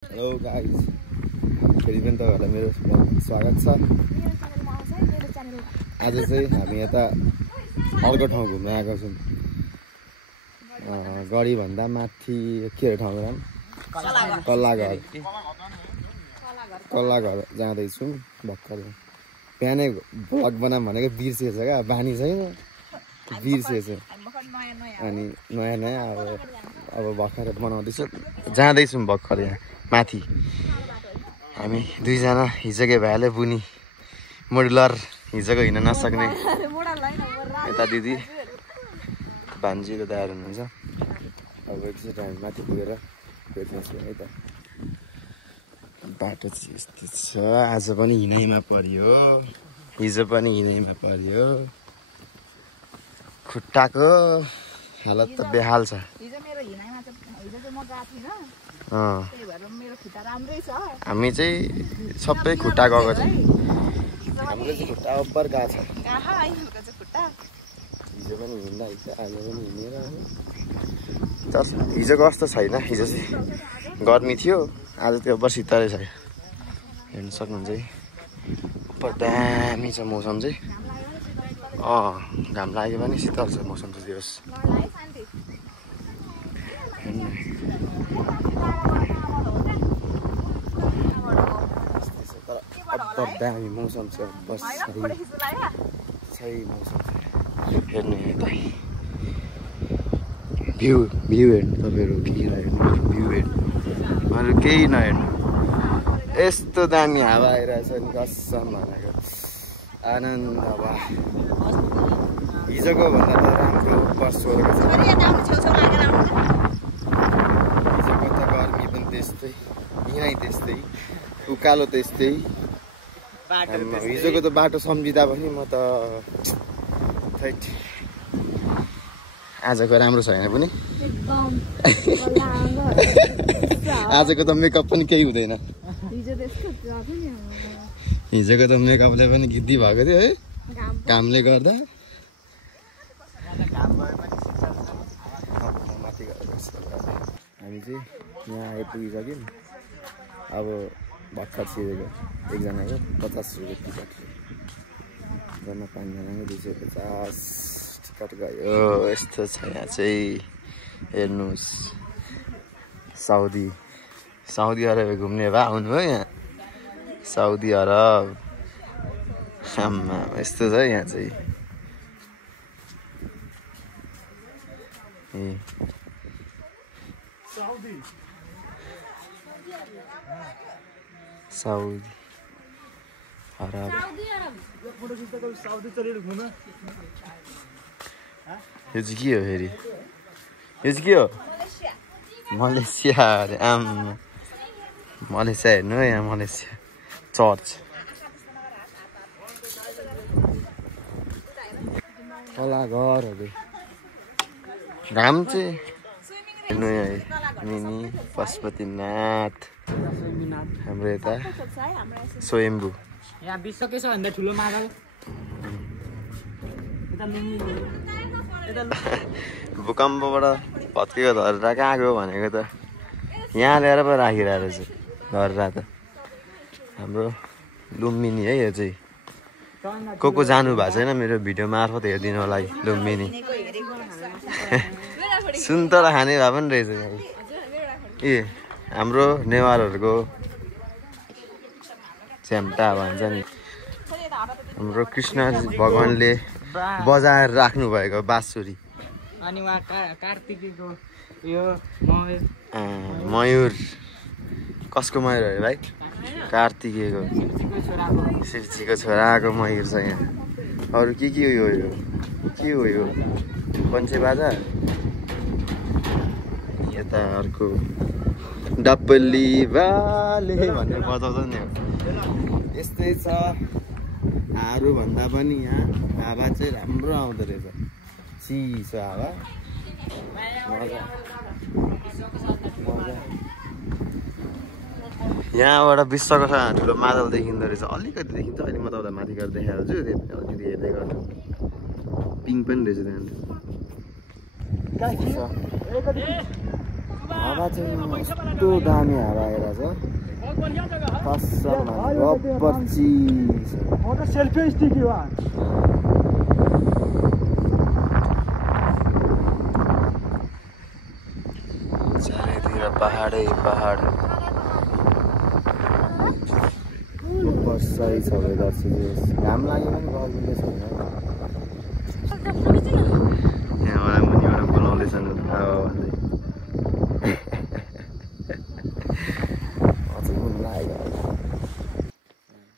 Hello guys, फेरि पनि तपाईँहरूलाई मेरो स्वागत छ। आज चाहिँ हामी यता अर्को ठाउँ घुम्न आएको छौँ। गढीभन्दा माथि के अरे ठाउँको नाम? कल्लाघर जाँदैछौँ भर्खर। बिहानै भ्लग बनाऊँ भनेको बिर्सिएछ क्या, बानी छैन, बिर्सिएछ। अनि नयाँ नयाँ अब भर्खर बनाउँदैछु। जाँदैछौँ भर्खर यहाँ माथि। हामी दुईजना हिजोकै भ्याले बुनी मोडलर, हिजोको हिँड्न नसक्ने यता दिदी भान्जीको दायार हुनुहुन्छ। अब एकचोटि हामी माथि पुगेर भेट्नेछौँ है त। बाटो चाहिँ यस्तो छ, आज पनि हिँडाइमा परियो, हिजो पनि हिँडाइमा परियो। खुट्टाको हालत त बेहाल छ। हामी चाहिँ सबै खुट्टा गएको छ। हाम्रो चाहिँ खुट्टा अब्बर गएको छ। हिजो पनि हिँड्दा हिँड्दा आज पनि हिँडेर हिजोको कस्तो छैन। हिजो चाहिँ गर्मी थियो, आज त्यो अब्बर शीतलै छ। हेर्नु सक्नुहुन्छ है, अब्बर दामी छ मौसम चाहिँ। घाम लाग्यो भने शीतल छ मौसम चाहिँ। दियोस् अब्बर दामी मौसम छ। बस सही मौसम छ। हेर्नु यता भ्यू हेर्नु तपाईँहरू, भ्यू हेर्नु, अरू केही नहेर्नु। यस्तो दामी हावा आइरहेछ नि, कसम भनेको आनन्द भयो। हिजोको भन्दा त राम्रो वर्षहरूको छ। हिजोको त गर्मी पनि त्यस्तै, यहीँ त्यस्तै, उकालो त्यस्तै। हिजोको त बाटो सम्झिँदा पनि म त थैट। आजको राम्रो छैन पनि। आजको त मेकअप पनि केही हुँदैन। हिजोको त मेकअपले पनि गिद्दी भएको थियो है, कामले गर्दा। हामी चाहिँ यहाँ आइपुगिसक्यौँ। अब भर्खर छिरेको एकजनाको 50 रुपियाँ टिकट, जम्मा 5 जनाको 250 टिकट गयो। यस्तो छ यहाँ चाहिँ। हेर्नुहोस्, साउदी अरब घुम्ने भए आउनु हो यहाँ। साउदी अरब आम्मा यस्तो छ यहाँ चाहिँ। साउदी अरब यो चाहिँ के हो फेरि? यो चाहिँ के हो? मलेसिया अरे आम्मा, मलेसिया हेर्नु है यहाँ। मलेसिया चर्च कलाघरहरू। घाम चाहिँ हेर्नु यहाँ मिनी पशुपतिनाथ, हाम्रो यता स्वयम्भू। यहाँ विश्वकै सबभन्दा ठुलो मादल। भूकम्पबाट भत्केको धरेर कहाँ गयो भनेको त यहाँ ल्याएर पो राखिरहेको रहेछ धरेर। त हाम्रो लुम्बिनी है यो चाहिँ। को जानु भएको छैन मेरो भिडियो मार्फत हेरिदिनु होला है लुम्बिनी। सुन्तला खाने भए पनि रहेछ ए हाम्रो नेवारहरूको च्याम्टा भन्छ नि। हाम्रो कृष्ण भगवानले बजाएर राख्नु भएको बाँसुरी। अनि उहाँ कार्तिकको यो मयूर। कसको मयूर हो भाइ? कार्तिकेको, शिवजीको छोराको मयूर छ यहाँ। अरू के हो यो? के हो यो? पन्छे बाजा। यता अर्को डब्बली बाले भनेर बजाउँछ नि। यस्तै छ। हारू भन्दा पनि यहाँ हावा चाहिँ राम्रो आउँदो रहेछ। चिसो हावा, मजा। यहाँबाट विश्वको ठुलो मादल देखिँदो रहेछ। अलिकति देखिन्छ। अहिले म तपाईँलाई माथि गएर देखाइहाल्छु। अलिकति हेर्दै गर्नु। पिङ पनि रहेछ त्यहाँनिर। हावा चाहिँ यस्तो दामी हावा आइरहेछ कसम रब्बर चिज सेल्फी स्टिक हो चारैतिर पहाडै पहाड बसाइ छ वेदर चाहिँ घाम लाग्यो पनि गर्मीले छैन यहाँबाट मुनिबाट बोलाउँदैछन् हावा भन्दै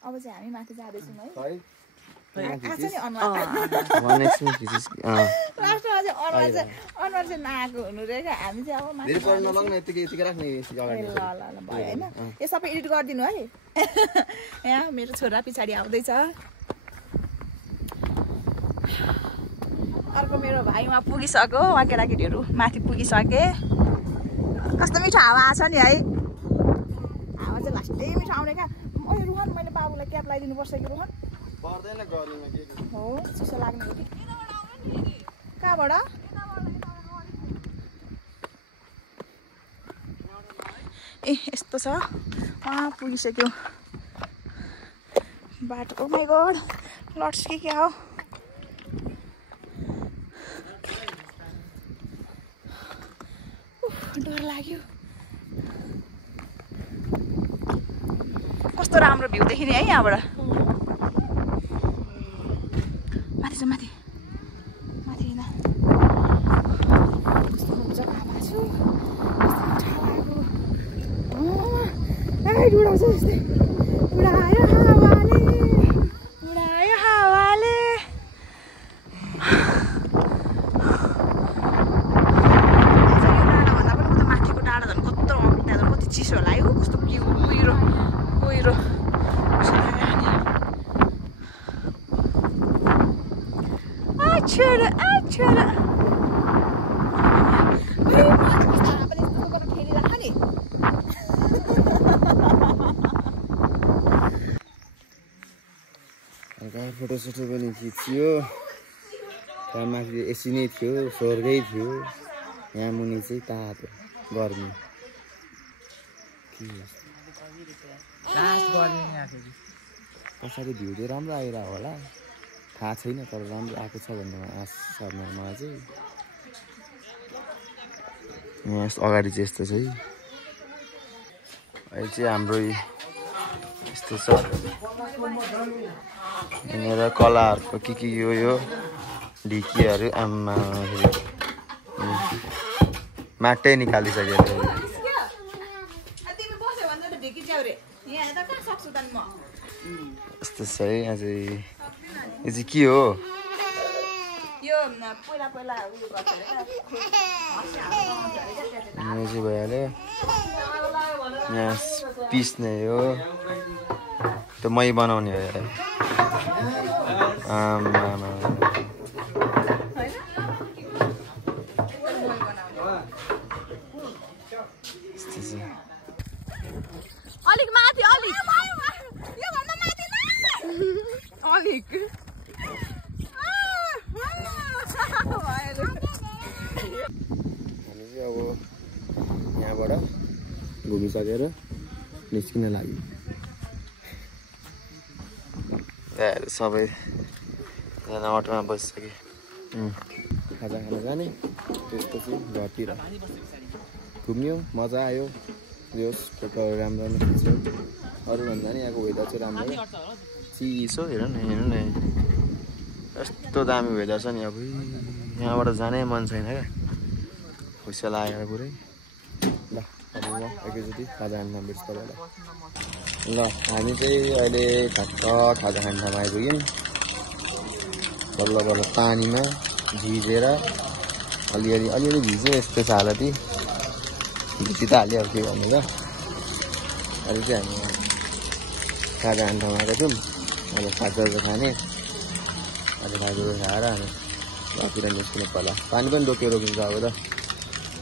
अब चाहिँ हामी माथि जाँदैछौँ है अनुहार चाहिँ नआएको हुनु रहेछ हामी चाहिँ अब माथि भयो होइन यो सबै एडिट गरिदिनु है यहाँ मेरो छोरा पछाडि आउँदैछ अर्को मेरो भाइ उहाँ पुगिसक्यो उहाँ केटाकेटीहरू माथि पुगिसके कस्तो मिठो हावा आछ नि है हावा चाहिँ लास्टै मिठो आउने क्या ओइ रोहन मैले बाबुलाई क्याप लगाइदिनु पर्छ कि रोहन पर्दैन गर्मीमा के हो चिसो लाग्ने हो कि कहाँबाट ए यस्तो छ उहाँ पुगिसक्यो बाटो ओ माइ गॉड लट्स के क्या हो डर लाग्यो कस्तो राम्रो भ्यू देखिने है यहाँबाट माथि छ माथि माथि होइन कस्तो जग्गामा छु उडाउँछ जस्तै उडायो हावाले उडायो हावाले डाँडाभन्दा पनि माथिको डाँडा झन् कत्रो त्यहाँ कति चिसो होला है कस्तो कुहिरो कुहिरो छोरा छोरा फोटोसोटो पनि खिच्यो त्यहाँ माथि एसी नै थियो स्वर्गै थियो यहाँ मुनि चाहिँ तातो गर्मी पछाडि भ्यू चाहिँ राम्रो आइरहेको होला थाहा छैन तर राम्रो आएको छ भन्ने आश छ मलाई चाहिँ यहाँ अगाडि चाहिँ यस्तो छ है अहिले चाहिँ हाम्रो यस्तो छ यहाँनिर कलाहरूको के यो ढिकीहरू आम्मा माटै निकालिसक्यो यस्तो छ है यहाँ चाहिँ यो चाहिँ के हो यो चाहिँ भइहाल्यो यहाँ पिस्ने हो त्यो मै बनाउने हो आमा अलिक माथि अलिक यो भन्दा माथि अलिक हामी चाहिँ अब यहाँबाट घुमिसकेर निस्किन लाग्यो सबैजना अटोमा बसिसके खाजा खान जाने त्यसपछि घरतिर घुम्यो मजा आयो जोस् फोटोहरू राम्रो राम्रो खिच्यो अरूभन्दा नि यहाँको वेदर चाहिँ राम्रो चिसो हेर्नु न यस्तो दामी वेदर छ नि अब यहाँबाट जानै मन छैन क्या खुसी लागेको पुरै ल अब म एकैचोटि खाजा खान बिर्स तपाईँलाई ल हामी चाहिँ अहिले ठक्क खाजा खान ठाउँमा आइपुग्यौँ बल्ल बल्ल पानीमा भिजेर अलिअलि भिज्यो यस्तो छ हालती भिजी त हाल्यो अब के भन्नु र अहिले चाहिँ हामी खाजा खान ठाउँमा आएको थियौँ अब खाजा खाने आज खाजा खाएर हामी घरतिर निस्किनु पर्ला पानी पनि रोकियो रोकिन्छ अब त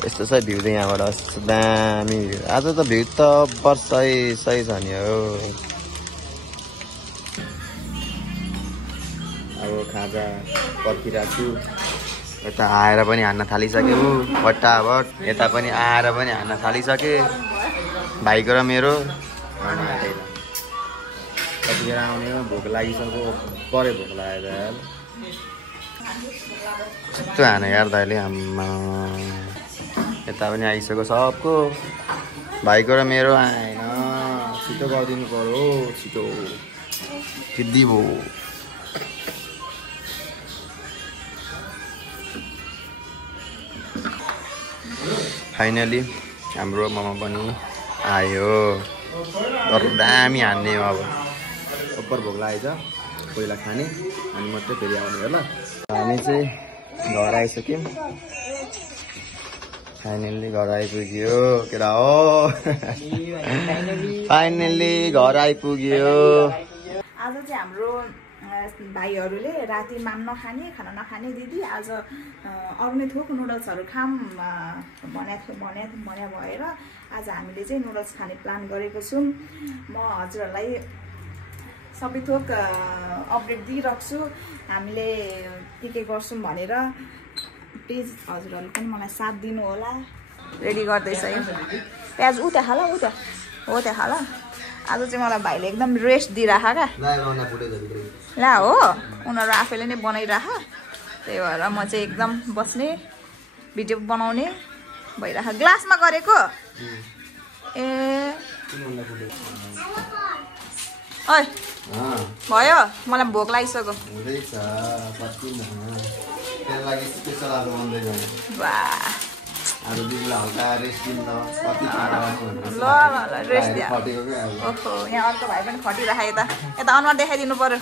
यस्तो छ भ्यू चाहिँ यहाँबाट यस्तो दामी भ्यू आज त भ्यू त वर्षै सही छ नि हो अब खाजा पर्खिरहेको छु यता आएर पनि हान्न थालिसक्यो फटाफट यता पनि आएर पनि हान्न थालिसके भाइको र मेरो कतिखेर आउने हो भोक लागिसक्यो परे भोक लागेर कस्तो हाने यार दाइले आम्मा यता पनि आइसक्यो सबको भाइको र मेरो आएन छिटो गरिदिनु पर्यो छिटो सिद्धि भयो फाइनली हाम्रो मामा पनि आयो तर दामी हान्ने अब अब्बर भोक लागेछ पहिला खाने अनि मात्रै फेरि आउने होला हामी चाहिँ घर आइसक्यौँ फाइनल्ली घर आइपुग्यो केटा हो फाइनल्ली घर आइपुग्यो आज चाहिँ हाम्रो भाइहरूले राति माम नखाने खाना नखाने दिदी आज अरू नै थोक नुडल्सहरू खाम भन्या भएर आज हामीले चाहिँ नुडल्स खाने प्लान गरेको छौँ म हजुरहरूलाई सबै थोक अपडेट दिइराख्छु हामीले के गर्छौँ भनेर प्लिज हजुरहरूले पनि मलाई साथ दिनु होला रेडी गर्दैछ है प्याज उता हाल उता हो त्यहाँ हाल आज चाहिँ मलाई भाइले एकदम रेस्ट दिइराख क्या ला हो उनीहरू आफैले नै बनाइराख त्यही भएर म चाहिँ एकदम बस्ने भिडियो बनाउने भइराख ग्लासमा गरेको ए ओइ भयो मलाई भोक लागिसक्यो ल रेस्ट दियो ओहो यहाँ अर्को भाइ पनि खटिराख यता अनुहार देखाइदिनु पर्यो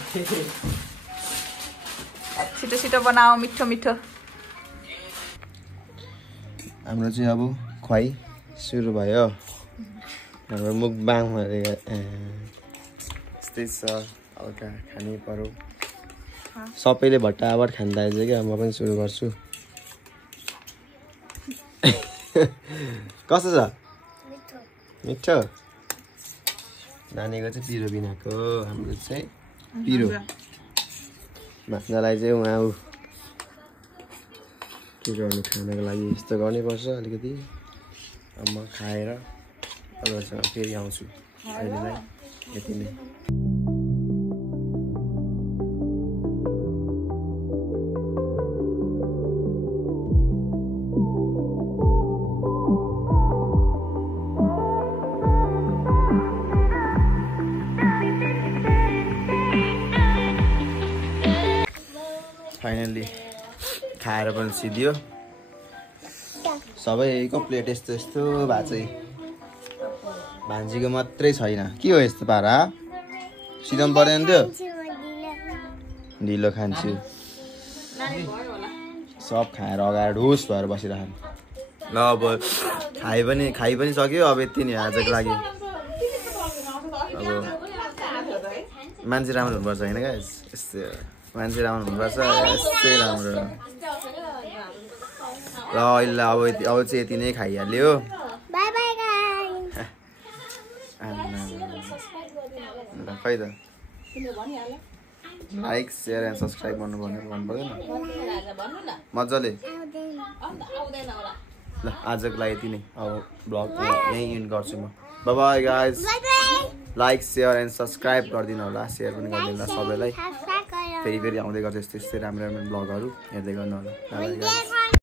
छिटो छिटो बनाऊ मिठो मिठो हाम्रो चाहिँ अब खुवाइ सुरु भयो हाम्रो मुखबाङ यस्तै छ हल्का खानै पर्यो सबैले भट्टाभट खान थाल्छ क्या म पनि सुरु गर्छु कस्तो छ मिठो नानीको चाहिँ पिरो बिनाको हाम्रो चाहिँ पिरो भान्जालाई चाहिँ उहाँ के गर्नु खानको लागि यस्तो गर्नै पर्छ अलिकति अब म खाएर तपाईँहरूसँग फेरि आउँछु अहिलेलाई यति नै फाइनल्ली खाएर पनि सिधियो सबैको प्लेट यस्तो यस्तो भएको चाहिँ भान्जीको मात्रै छैन के हो यस्तो पारा सिधाउनु पर्दैन थियो ढिलो खान्छु सब खाएर अगाडि ढुस भएर बसिरहनु ल अब खाइ पनि सक्यो अब यति नै आजको लागि अब मान्छे राम्रो हुनुपर्छ होइन क्या यस्तो मान्छे राम्रो हुनुपर्छ यस्तै राम्रो र अहिले अब चाहिँ यति नै खाइहाल्यो खै त लाइक सेयर एन्ड सब्सक्राइब गर्नु पर्दैन मजाले ल आजको लागि यति नै अब ब्लग यहीँ इन्ड गर्छु म bye bye guys like share and subscribe गरिदिनु होला सेयर पनि गरिदिनु होला सबैलाई फेरि आउँदै गर्छ यस्तै राम्रो राम्रो ब्लगहरू हेर्दै गर्नु होला